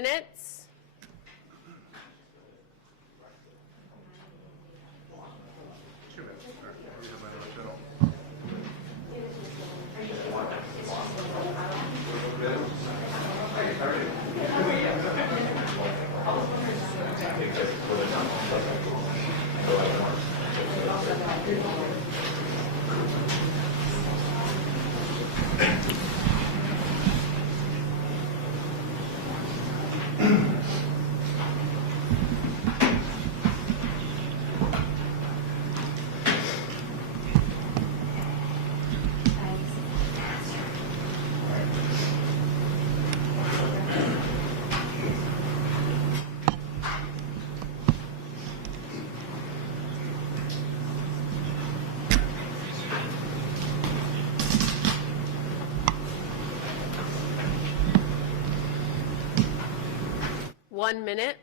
minutes. One minute.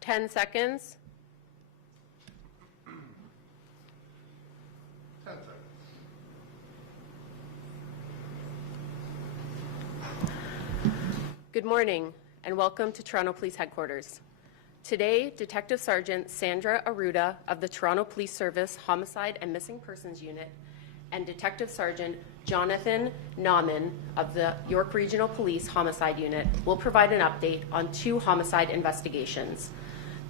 Ten seconds. 10 seconds. Good morning and welcome to Toronto Police Headquarters. Today, Detective Sergeant Sandra Arruda of the Toronto Police Service Homicide and Missing Persons Unit and Detective Sergeant Jonathan Nauman of the York Regional Police Homicide Unit will provide an update on 2 homicide investigations.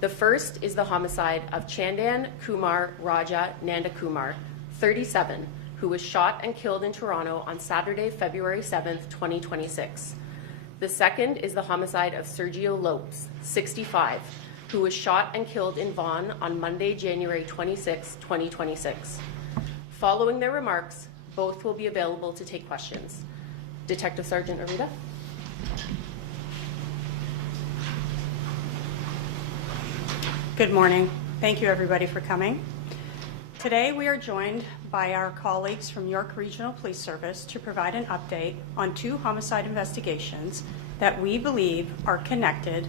The first is the homicide of Chandan Kumar Raja Nandakumar, 37, who was shot and killed in Toronto on Saturday, February 7th, 2026. The second is the homicide of Sergio Lopes, 65, who was shot and killed in Vaughan on Monday, January 26, 2026. Following their remarks, both will be available to take questions. Detective Sergeant Arruda. Good morning. Thank you, everybody, for coming. Today, we are joined by our colleagues from York Regional Police Service to provide an update on 2 homicide investigations that we believe are connected.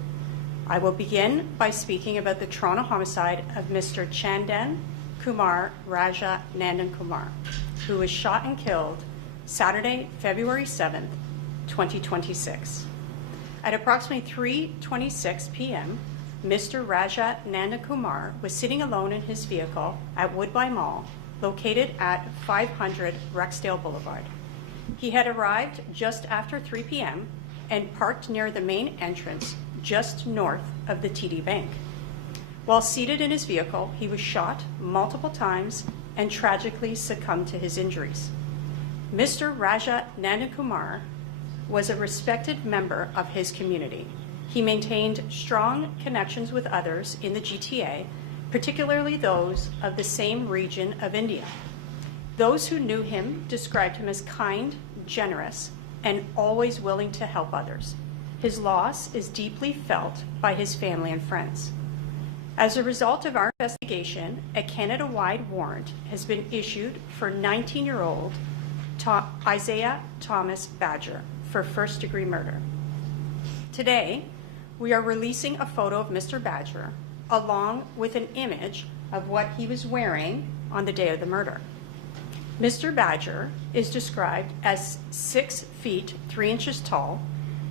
I will begin by speaking about the Toronto homicide of Mr. Chandan Kumar Raja Nandakumar, who was shot and killed Saturday, February 7th, 2026. At approximately 3:26 p.m., Mr. Raja Nandakumar was sitting alone in his vehicle at Woodbine Mall, located at 500 Rexdale Boulevard. He had arrived just after 3 p.m. and parked near the main entrance just north of the TD Bank. While seated in his vehicle, he was shot multiple times and tragically succumbed to his injuries. Mr. Raja Nandakumar was a respected member of his community. He maintained strong connections with others in the GTA, particularly those of the same region of India. Those who knew him described him as kind, generous, and always willing to help others. His loss is deeply felt by his family and friends. As a result of our investigation, a Canada-wide warrant has been issued for 19-year-old Isaiah Thomas Badger for first-degree murder. Today, we are releasing a photo of Mr. Badger along with an image of what he was wearing on the day of the murder. Mr. Badger is described as 6 feet 3 inches tall,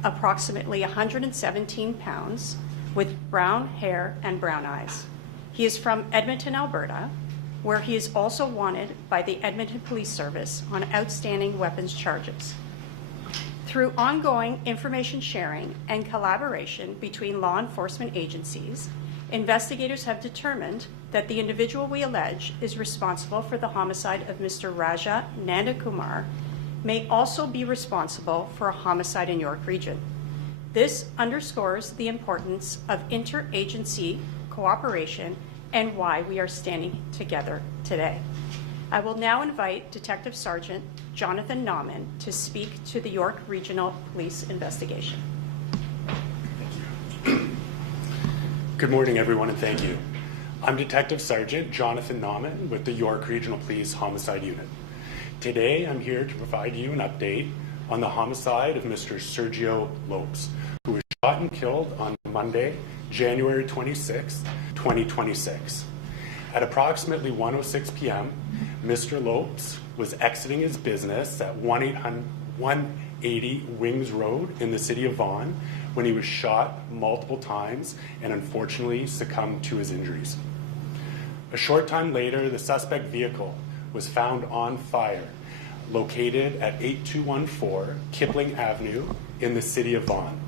approximately 117 pounds, with brown hair and brown eyes. He is from Edmonton, Alberta, where he is also wanted by the Edmonton Police Service on outstanding weapons charges. Through ongoing information sharing and collaboration between law enforcement agencies, investigators have determined that the individual we allege is responsible for the homicide of Mr. Raja Nandakumar may also be responsible for a homicide in York Region. This underscores the importance of interagency cooperation and why we are standing together today. I will now invite Detective Sergeant Jonathan Nauman to speak to the York Regional Police investigation. Good morning, everyone, and thank you. I'm Detective Sergeant Jonathan Nauman with the York Regional Police Homicide Unit. Today, I'm here to provide you an update on the homicide of Mr. Sergio Lopes, who was shot and killed on Monday, January 26, 2026. At approximately 1:06 p.m., Mr. Lopes was exiting his business at 180 Wings Road in the city of Vaughan when he was shot multiple times and unfortunately succumbed to his injuries. A short time later, the suspect vehicle was found on fire, located at 8214 Kipling Avenue in the city of Vaughan.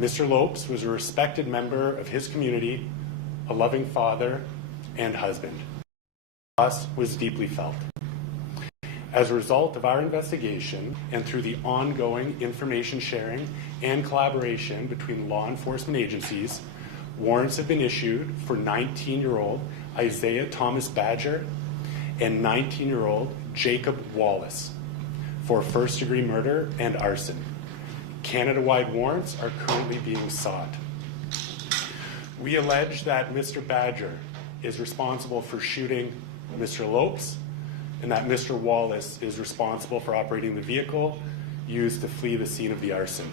Mr. Lopes was a respected member of his community, a loving father and husband. Loss was deeply felt. As a result of our investigation and through the ongoing information sharing and collaboration between law enforcement agencies, warrants have been issued for 19-year-old Isaiah Thomas Badger and 19-year-old Jacob Wallace for first-degree murder and arson. Canada-wide warrants are currently being sought. We allege that Mr. Badger is responsible for shooting Mr. Lopes and that Mr. Wallace is responsible for operating the vehicle used to flee the scene of the arson.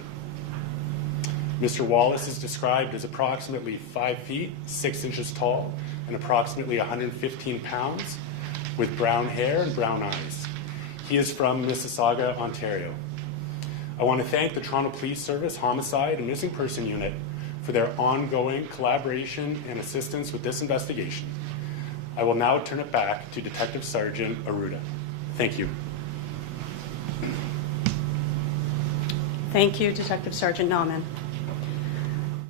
Mr. Wallace is described as approximately 5 feet, 6 inches tall and approximately 115 pounds with brown hair and brown eyes. He is from Mississauga, Ontario. I want to thank the Toronto Police Service Homicide and Missing Person Unit for their ongoing collaboration and assistance with this investigation. I will now turn it back to Detective Sergeant Aruda. Thank you. Thank you, Detective Sergeant Nauman.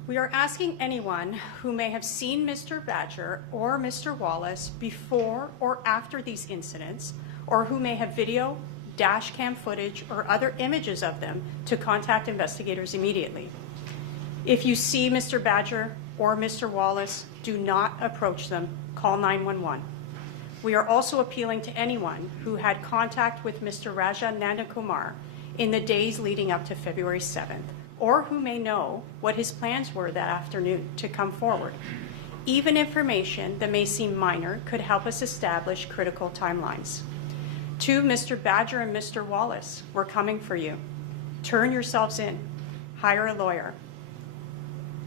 We are asking anyone who may have seen Mr. Badger or Mr. Wallace before or after these incidents, or who may have video, dash cam footage, or other images of them to contact investigators immediately. If you see Mr. Badger or Mr. Wallace, do not approach them. Call 911. We are also appealing to anyone who had contact with Mr. Raja Nandakumar in the days leading up to February 7th, or who may know what his plans were that afternoon to come forward. Even information that may seem minor could help us establish critical timelines. To Mr. Badger and Mr. Wallace, we're coming for you. Turn yourselves in. Hire a lawyer.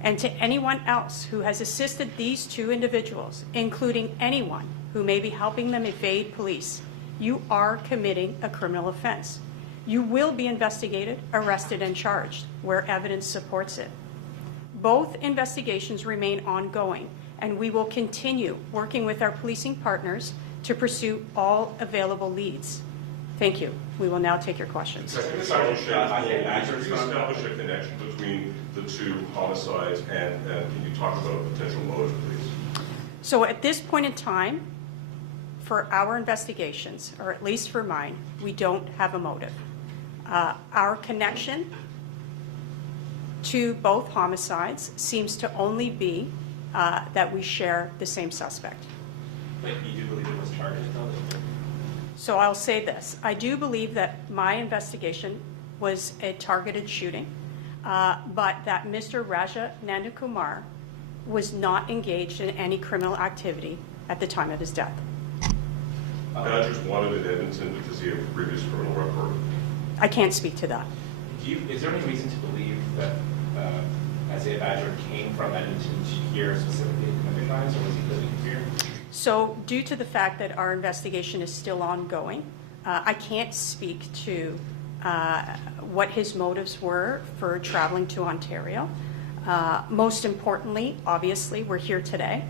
And to anyone else who has assisted these two individuals, including anyone who may be helping them evade police, you are committing a criminal offense. You will be investigated, arrested, and charged where evidence supports it. Both investigations remain ongoing, and we will continue working with our policing partners to pursue all available leads. Thank you. We will now take your questions. Can you establish a connection between the two homicides and can you talk about potential motive, please? So at this point in time, for our investigations, or at least for mine, we don't have a motive. Our connection to both homicides seems to only be that we share the same suspect. But you do believe it was targeted, though? So I'll say this. I do believe that my investigation was a targeted shooting, but that Mr. Raja Nandakumar was not engaged in any criminal activity at the time of his death. Badger's wanted in Edmonton because he had a previous criminal record. I can't speak to that. Is there any reason to believe that Isaiah Badger came from Edmonton to here specifically to commit crimes, or was he living here? So due to the fact that our investigation is still ongoing, I can't speak to what his motives were for traveling to Ontario. Most importantly, obviously, we're here today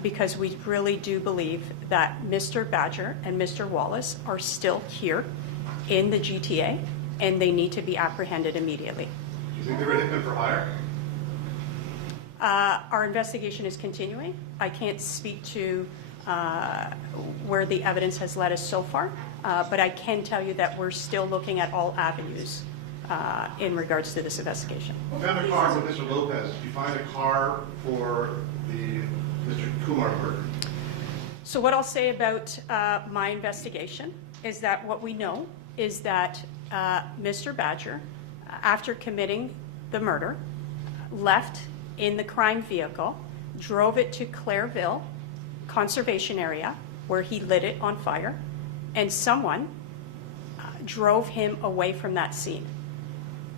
because we really do believe that Mr. Badger and Mr. Wallace are still here in the GTA, and they need to be apprehended immediately. Do you think they're ready for hire? Our investigation is continuing. I can't speak to where the evidence has led us so far, but I can tell you that we're still looking at all avenues in regards to this investigation. You found a car with Mr. Lopez. Did you find a car for the Mr. Kumar murder? So what I'll say about my investigation is that what we know is that Mr. Badger, after committing the murder, left in the crime vehicle, drove it to Claireville Conservation Area, where he lit it on fire, and someone drove him away from that scene.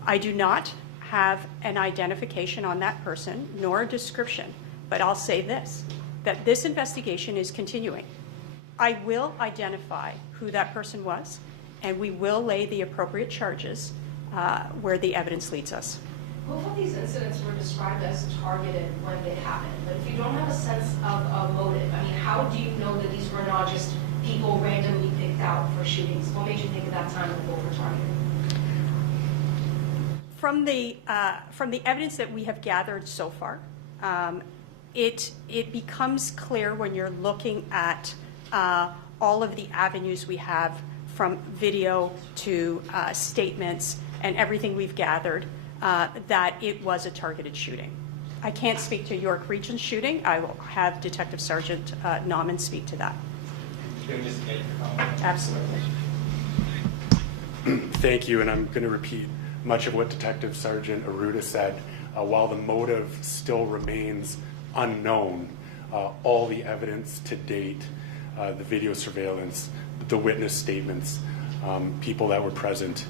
I do not have an identification on that person, nor a description, but I'll say this, that this investigation is continuing. I will identify who that person was, and we will lay the appropriate charges where the evidence leads us. Both of these incidents were described as targeted when they happened, but if you don't have a sense of a motive, I mean, how do you know that these were not just people randomly picked out for shootings? What made you think at that time that both were targeted? From the evidence that we have gathered so far, it becomes clear when you're looking at all of the avenues we have, from video to statements and everything we've gathered, that it was a targeted shooting. I can't speak to York Region shooting. I will have Detective Sergeant Nauman speak to that. Can we just get your comment? Absolutely. Thank you, and I'm going to repeat much of what Detective Sergeant Arruda said. While the motive still remains unknown, all the evidence to date, the video surveillance, the witness statements, people that were present,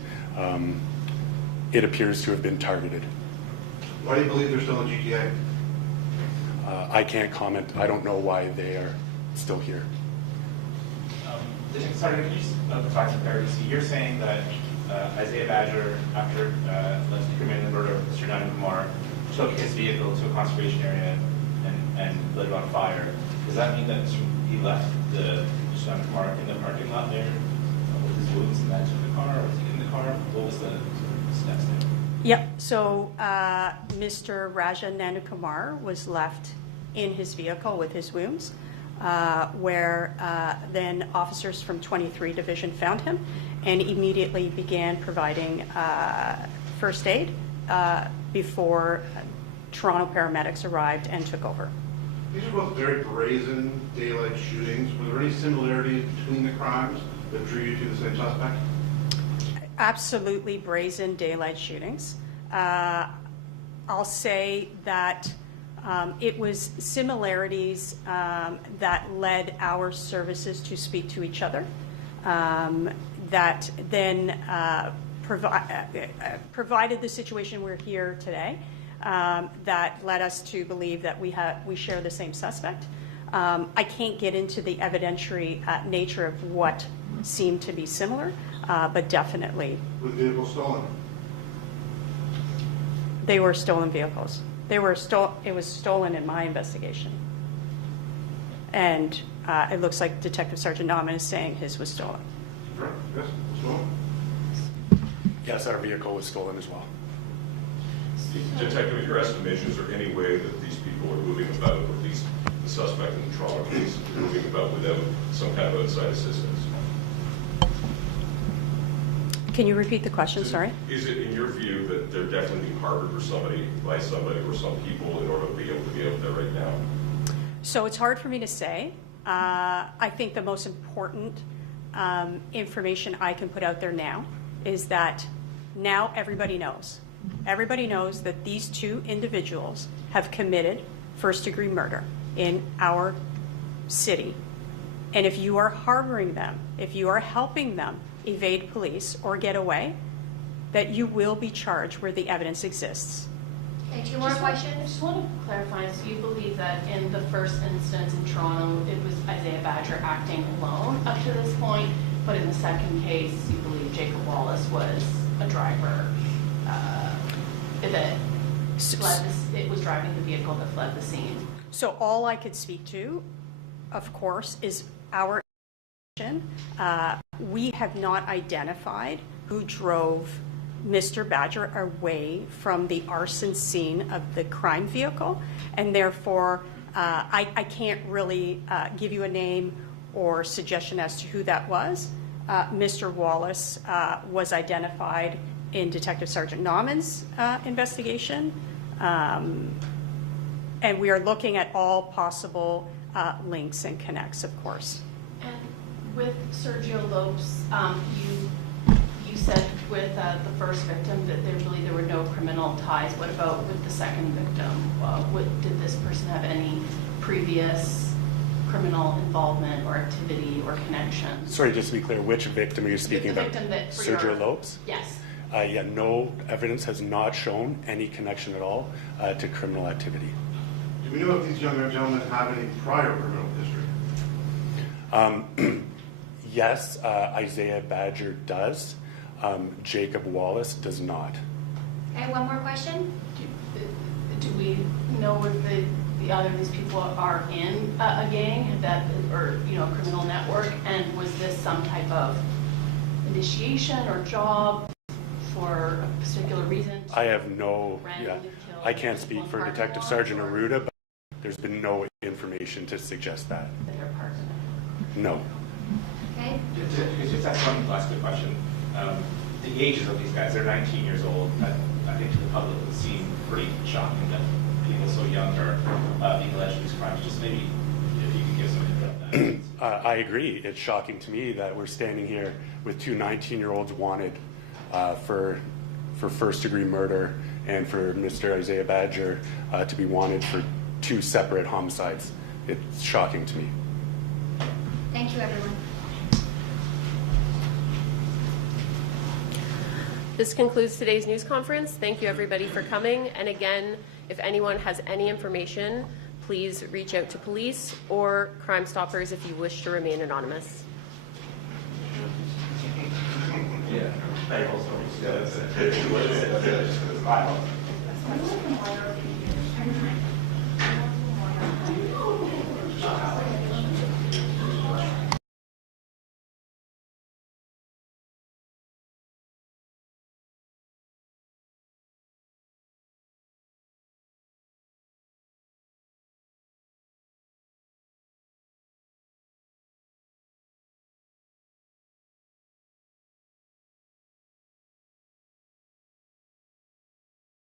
it appears to have been targeted. Why do you believe they're still in GTA? I can't comment. I don't know why they are still here. Detective Sergeant, can you just provide some clarity? So you're saying that Isaiah Badger, after committing the murder of Mr. Nanu Kumar, took his vehicle to a conservation area and lit it on fire. Does that mean that he left Mr. Nanu Kumar in the parking lot there with his wounds and that took the car, or was he in the car? What was the steps there? Yep. So Mr. Raja Nandakumar was left in his vehicle with his wounds, where then officers from 23 Division found him and immediately began providing first aid before Toronto paramedics arrived and took over. These are both very brazen daylight shootings. Were there any similarities between the crimes that drew you to the same suspect? Absolutely brazen daylight shootings. I'll say that it was similarities that led our services to speak to each other, that then provided the situation we're here today, that led us to believe that we share the same suspect. I can't get into the evidentiary nature of what seemed to be similar, but definitely. Was the vehicle stolen? They were stolen vehicles. It was stolen in my investigation. And it looks like Detective Sergeant Nauman is saying his was stolen. Correct. Yes, stolen. Yes, our vehicle was stolen as well. Detective, in your estimation, is there any way that these people are moving about, or at least the suspect in the Toronto case, moving about without some kind of outside assistance? Can you repeat the question? Sorry. Is it in your view that they're definitely being harbored by somebody or some people in order to be able to be out there right now? So it's hard for me to say. I think the most important information I can put out there now is that now everybody knows. Everybody knows that these two individuals have committed first-degree murder in our city. And if you are harboring them, if you are helping them evade police or get away, that you will be charged where the evidence exists. Okay, two more questions. I just want to clarify, so you believe that in the first instance in Toronto, it was Isaiah Badger acting alone up to this point, but in the second case, you believe Jacob Wallace was a driver that it was driving the vehicle that fled the scene? So all I could speak to, of course, is our we have not identified who drove Mr. Badger away from the arson scene of the crime vehicle, and therefore I can't really give you a name or suggestion as to who that was. Mr. Wallace was identified in Detective Sergeant Nauman's investigation, and we are looking at all possible links and connects, of course. And with Sergio Lopes, you said with the first victim that there were no criminal ties. What about with the second victim? Did this person have any previous criminal involvement or activity or connection? Sorry, just to be clear, which victim are you speaking The about? victim that for Sergio your- Lopes? Yes. Yeah, no evidence has not shown any connection at all to criminal activity. Do we know if these young gentlemen have any prior criminal history? Yes, Isaiah Badger does. Jacob Wallace does not. Okay, one more question. Do we know if the other of these people are in a gang or a criminal network? And was this some type of initiation or job for a particular reason? I have no, Randomly killed I can't speak for parking Detective lot, Sergeant or- Aruda, but there's been no information to suggest that. That they're part of it? No. Okay, Just ask one last quick question. The ages of these guys, they're 19 years old. I think to the public it would seem pretty shocking that people so young are being alleged of these crimes. Just maybe if you could give some input on that. I agree. It's shocking to me that we're standing here with two 19-year-olds wanted for first-degree murder and for Mr. Isaiah Badger to be wanted for two separate homicides. It's shocking to me. thank you, everyone. This concludes today's news conference. Thank you, everybody, for coming. And again, if anyone has any information, please reach out to police or Crime Stoppers if you wish to remain anonymous. Yeah.